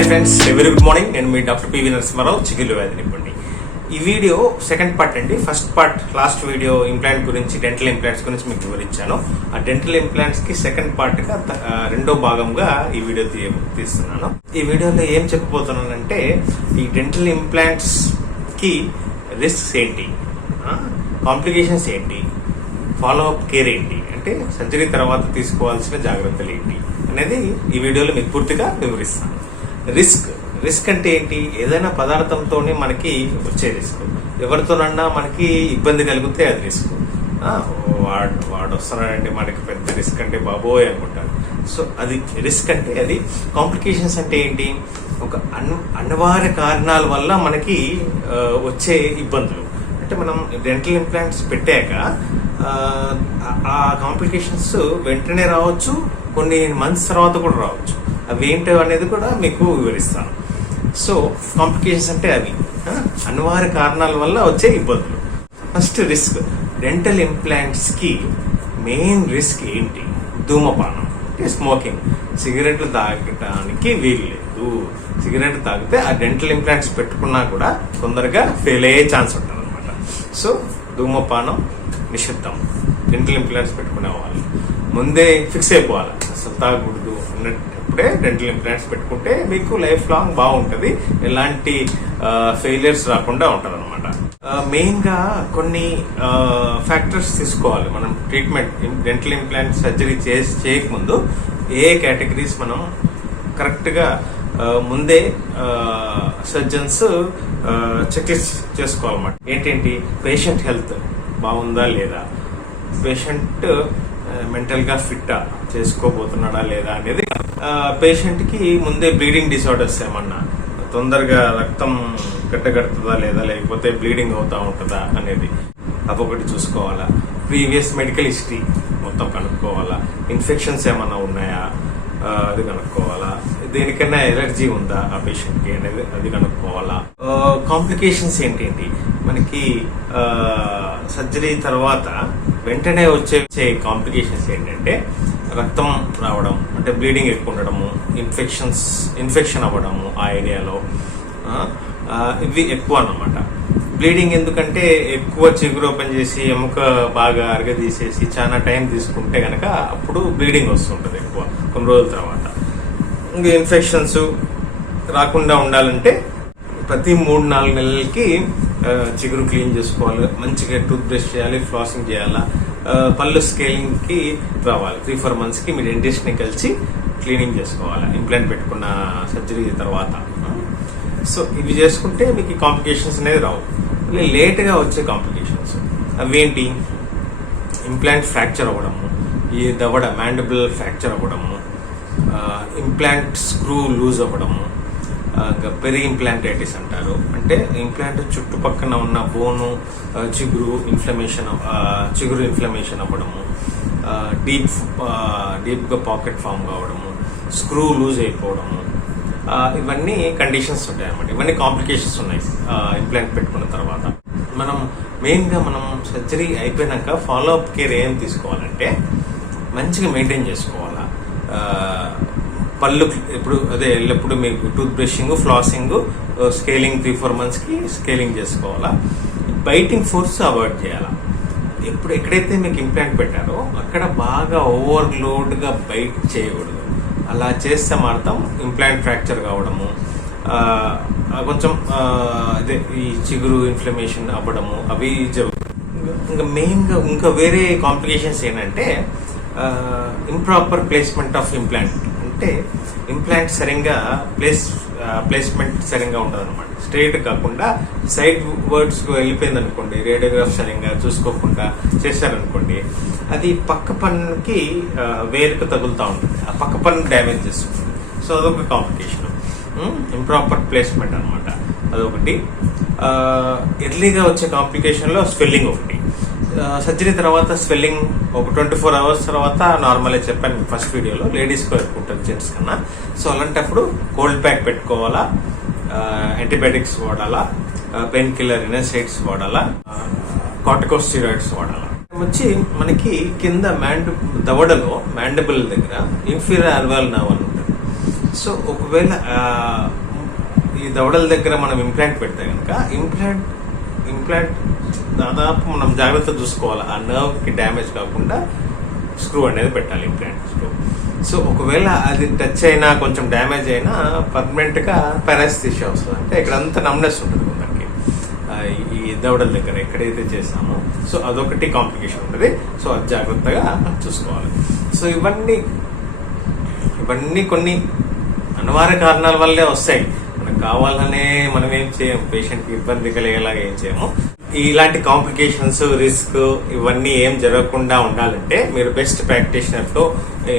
Hi friends, very good morning. నేను మీ doctor PV Narasimha Rao, చిగుళ్ళు వ్యాధి నిపుణుడిని. ఈ వీడియో సెకండ్ పార్ట్ అండి. First part last video implant గురించి, డెంటల్ ఇంప్లాంట్స్ గురించి మీకు వివరించాను. ఆ డెంటల్ ఇంప్లాంట్స్ కి సెకండ్ పార్ట్ గా రెండో భాగంగా ఈ వీడియో తీస్తున్నాను. ఈ వీడియోలో ఏం చెప్పబోతున్నానంటే, ఈ డెంటల్ ఇంప్లాంట్స్ కి రిస్క్స్ ఏంటి, కాంప్లికేషన్స్ ఏంటి, ఫాలో అప్ కేర్ ఏంటి, అంటే సర్జరీ తర్వాత తీసుకోవాల్సిన జాగ్రత్తలు ఏంటి అనేది ఈ వీడియోలో మీకు పూర్తిగా వివరిస్తాను. రిస్క్ అంటే ఏంటి? ఏదైనా పదార్థంతోనే మనకి వచ్చే రిస్క్. ఎవరితోనన్నా మనకి ఇబ్బంది కలిగితే అది రిస్క్. వాడు వస్తున్నాడంటే మనకి పెద్ద రిస్క్ అంటే బాబోయ్ అనుకుంటారు. సో అది రిస్క్ అంటే అది. కాంప్లికేషన్స్ అంటే ఏంటి? ఒక అనివార్య కారణాల వల్ల మనకి వచ్చే ఇబ్బందులు. అంటే మనం డెంటల్ ఇంప్లాంట్స్ పెట్టాక ఆ కాంప్లికేషన్స్ వెంటనే రావచ్చు, కొన్ని మంత్స్ తర్వాత కూడా రావచ్చు. అవి ఏంటో అనేది కూడా మీకు వివరిస్తాను. సో కాంప్లికేషన్స్ అంటే అవి అనివార్య కారణాల వల్ల వచ్చే ఇబ్బందులు. First risk. డెంటల్ ఇంప్లాంట్స్ కి మెయిన్ రిస్క్ ఏంటి? ధూమపానం, అంటే స్మోకింగ్. సిగరెట్లు తాగడానికి వీలు లేదు. సిగరెట్ తాగితే ఆ డెంటల్ ఇంప్లాంట్స్ పెట్టుకున్నా కూడా తొందరగా ఫెయిల్ అయ్యే ఛాన్స్ ఉంటుంది అనమాట. సో ధూమపానం నిషిద్ధం. డెంటల్ ఇంప్లాంట్స్ పెట్టుకునే వాళ్ళు ముందే ఫిక్స్ అయిపోవాలి, అసలు తాగకూడదు అన్నప్పుడే డెంటల్ ఇంప్లాంట్స్ పెట్టుకుంటే మీకు లైఫ్ లాంగ్ బాగుంటుంది, ఎలాంటి ఫెయిలియర్స్ రాకుండా ఉంటుంది అనమాట. మెయిన్ గా కొన్ని ఫ్యాక్టర్స్ తీసుకోవాలి మనం ట్రీట్మెంట్. డెంటల్ ఇంప్లాంట్ సర్జరీ చేయకముందు ఏ కేటగిరీస్ మనం కరెక్ట్ గా ముందే సర్జన్స్ చెక్లిస్ట్ చేసుకోవాలన్నమాట. ఏంటేంటి? పేషెంట్ హెల్త్ బాగుందా లేదా, పేషెంట్ మెంటల్ గా ఫిట్టా, చేసుకోబోతున్నాడా లేదా అనేది. పేషెంట్ కి ముందే బ్లీడింగ్ డిసార్డర్స్ ఏమన్నా, తొందరగా రక్తం గట్టగడుతుందా లేదా, లేకపోతే బ్లీడింగ్ అవుతా ఉంటుందా అనేది అదొకటి చూసుకోవాలా. ప్రీవియస్ మెడికల్ హిస్టరీ మొత్తం కనుక్కోవాలా. ఇన్ఫెక్షన్స్ ఏమన్నా ఉన్నాయా అది కనుక్కోవాలా. దేనికైనా ఎలర్జీ ఉందా ఆ పేషెంట్ కి అనేది అది కనుక్కోవాలా. కాంప్లికేషన్స్ ఏంటి? మనకి సర్జరీ తర్వాత వెంటనే వచ్చే కాంప్లికేషన్స్ ఏంటంటే రక్తం రావడం, అంటే బ్లీడింగ్ ఎక్కువ ఉండడము, ఇన్ఫెక్షన్ అవ్వడము ఆ ఏరియాలో, ఇవి ఎక్కువ అన్నమాట. బ్లీడింగ్ ఎందుకంటే ఎక్కువ చిగురు ఓపెన్ చేసి ఎముక బాగా అరగదీసేసి చాలా టైం తీసుకుంటే గనక అప్పుడు బ్లీడింగ్ వస్తుంటది ఎక్కువ కొన్ని రోజుల తర్వాత. ఇంకా ఇన్ఫెక్షన్స్ రాకుండా ఉండాలంటే ప్రతి 3-4 నెలలకి చిగురు క్లీన్ చేసుకోవాలి, మంచిగా టూత్ బ్రష్ చేయాలి, ఫ్లాసింగ్ చేయాలా, పళ్ళు స్కేలింగ్ కి రావాలి. 3-4 months కి మీ డెంటిస్ట్ ని కలిసి క్లీనింగ్ చేసుకోవాలి ఇంప్లాంట్ పెట్టుకున్న సర్జరీ తర్వాత. సో ఇవి చేసుకుంటే మీకు కాంప్లికేషన్స్ అనేది రావు. లేట్ గా వచ్చే కాంప్లికేషన్స్ అవేంటి? ఇంప్లాంట్ ఫ్రాక్చర్ అవ్వడము, ఈ దవడ మ్యాండిబుల్ ఫ్రాక్చర్ అవ్వడము, ఇంప్లాంట్ స్క్రూ లూజ్ అవ్వడము, పెరి ఇంప్లాంటైటిస్ అంటారు. అంటే ఇంప్లాంట్ చుట్టుపక్కన ఉన్న బోను చిగురు ఇన్ఫ్లమేషన్ అవ్వడము, డీప్ గా పాకెట్ ఫామ్ కావడము, స్క్రూ లూజ్ అయిపోవడము, ఇవన్నీ కండిషన్స్ ఉంటాయి అన్నమాట. ఇవన్నీ కాంప్లికేషన్స్ ఉన్నాయి ఇంప్లాంట్ పెట్టుకున్న తర్వాత. మనం మెయిన్ గా మనం సర్జరీ అయిపోయినాక ఫాలో అప్ కేర్ ఏం తీసుకోవాలంటే మంచిగా మెయింటైన్ చేసుకోవాలా. పళ్ళు ఎల్లప్పుడు మీకు tooth brushing, flossing, scaling 3-4 months కి స్కేలింగ్ చేసుకోవాలా. బైటింగ్ ఫోర్స్ అవాయిడ్ చేయాలా. ఎక్కడైతే మీకు ఇంప్లాంట్ పెట్టారో అక్కడ బాగా ఓవర్లోడ్ గా బైట్ చేయకూడదు. అలా చేస్తే మాత్రం ఇంప్లాంట్ ఫ్రాక్చర్ కావడము, కొంచెం ఈ చిగురు ఇన్ఫ్లమేషన్ అవ్వడము అవి జరుగుతాయి. ఇంకా మెయిన్ గా ఇంకా వేరే కాంప్లికేషన్స్ ఏంటంటే ఇంప్రాపర్ ప్లేస్మెంట్ ఆఫ్ ఇంప్లాంట్. అంటే ఇంప్లాంట్ సరిగ్గా ప్లేస్మెంట్ సరిగ్గా ఉండదు అనమాట. స్ట్రైట్ కాకుండా సైడ్ వర్డ్స్ కు వెళ్ళిపోయింది అనుకోండి, రేడియోగ్రాఫ్ సరిగ్గా చూసుకోకుండా చేశారనుకోండి, అది పక్క పన్నుకి వేరుకు తగులుతూ ఉంటుంది, ఆ పక్క పన్ను డ్యామేజ్ చేస్తుంది. సో అదొక కాంప్లికేషన్, ఇంప్రాపర్ ప్లేస్మెంట్ అనమాట. అదొకటి. ఎర్లీగా వచ్చే కాంప్లికేషన్ లో స్వెల్లింగ్ ఒకటి. సర్జరీ తర్వాత స్వెల్లింగ్ ఒక 24 hours తర్వాత నార్మల్ చెప్పాను ఫస్ట్ వీడియోలో, లేడీస్ కు ఎక్కువ ఉంటుంది జెంట్స్ కన్నా. సో అలాంటప్పుడు కోల్డ్ ప్యాక్ పెట్టుకోవాలా, యాంటీబయాటిక్స్ వాడాలా, పెయిన్ కిల్లర్ ఇనసైడ్స్ వాడాలా, కార్టికోస్టెరాయిడ్స్ వాడాలా. వచ్చి మనకి కింద దవడలో మ్యాండిబుల్ దగ్గర ఇన్ఫీరియర్ అల్వియోలర్ నర్వ్ అని ఉంటుంది. సో ఒకవేళ ఈ దవడల దగ్గర మనం ఇంప్లాంట్ పెడితే కనుక ఇంప్లాంట్ దాదాపు మనం జాగ్రత్త చూసుకోవాలి, ఆ నర్వ్కి డ్యామేజ్ కాకుండా స్క్రూ అనేది పెట్టాలి, ఇంప్లాంట్ స్క్రూ. సో ఒకవేళ అది టచ్ అయినా కొంచెం డ్యామేజ్ అయినా పర్మనెంట్గా పారాసిస్ వస్తుంది. అంటే ఇక్కడ అంతా నమ్నెస్ ఉంటుంది మనకి ఈ దవడల దగ్గర ఎక్కడైతే చేసామో. సో అదొకటి కాంప్లికేషన్ ఉంటుంది. సో అది జాగ్రత్తగా చూసుకోవాలి. సో ఇవన్నీ కొన్ని అనివార్య కారణాల వల్లే వస్తాయి. మనకు కావాలనే మనం ఏం చేయం, పేషెంట్కి ఇబ్బంది కలిగేలాగా ఏం చేయము. ఇలాంటి కాంప్లికేషన్స్, రిస్క్ ఇవన్నీ ఏం జరగకుండా ఉండాలంటే మీరు బెస్ట్ ప్రాక్టీషనర్తో,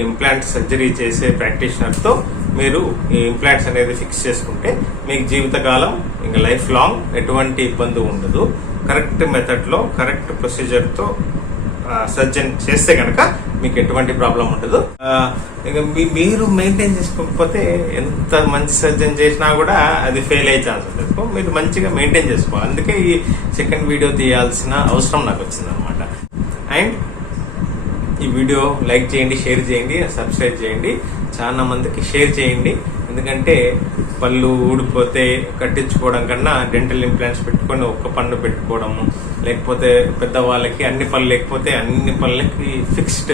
ఇంప్లాంట్ సర్జరీ చేసే ప్రాక్టీషనర్తో మీరు ఈ ఇంప్లాంట్స్ అనేది ఫిక్స్ చేసుకుంటే మీకు జీవితకాలం ఇంకా లైఫ్ లాంగ్ ఎటువంటి ఇబ్బంది ఉండదు. కరెక్ట్ మెథడ్లో కరెక్ట్ ప్రొసీజర్తో సర్జన్ చేస్తే కనుక మీకు ఎటువంటి ప్రాబ్లం ఉండదు. ఇక మీరు మెయింటైన్ చేసుకోకపోతే ఎంత మంచి సర్జన్ చేసినా కూడా అది ఫెయిల్ అయ్యే ఛాన్స్ ఉంటుంది. సో మీరు మంచిగా మెయింటైన్ చేసుకోవాలి. అందుకే ఈ సెకండ్ వీడియో తీయాల్సిన అవసరం నాకు వచ్చింది అనమాట. అండ్ ఈ వీడియో లైక్ చేయండి, షేర్ చేయండి, సబ్స్క్రైబ్ చేయండి, చాలా మందికి షేర్ చేయండి. ఎందుకంటే పళ్ళు ఊడిపోతే కట్టించుకోవడం కన్నా డెంటల్ ఇంప్లాంట్స్ పెట్టుకొని ఒక్క పన్ను పెట్టుకోవడము, లేకపోతే పెద్దవాళ్ళకి అన్ని పళ్ళు లేకపోతే అన్ని పళ్ళకి ఫిక్స్డ్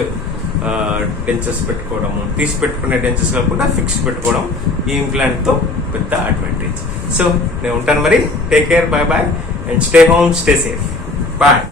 డెంచెస్ పెట్టుకోవడము, తీసి పెట్టుకునే డెంచెస్ కాకుండా ఫిక్స్డ్ పెట్టుకోవడం ఈ ఇంప్లాంట్తో పెద్ద అడ్వాంటేజ్. సో నేను ఉంటాను మరి. Take care, bye bye, and stay home, stay safe, bye.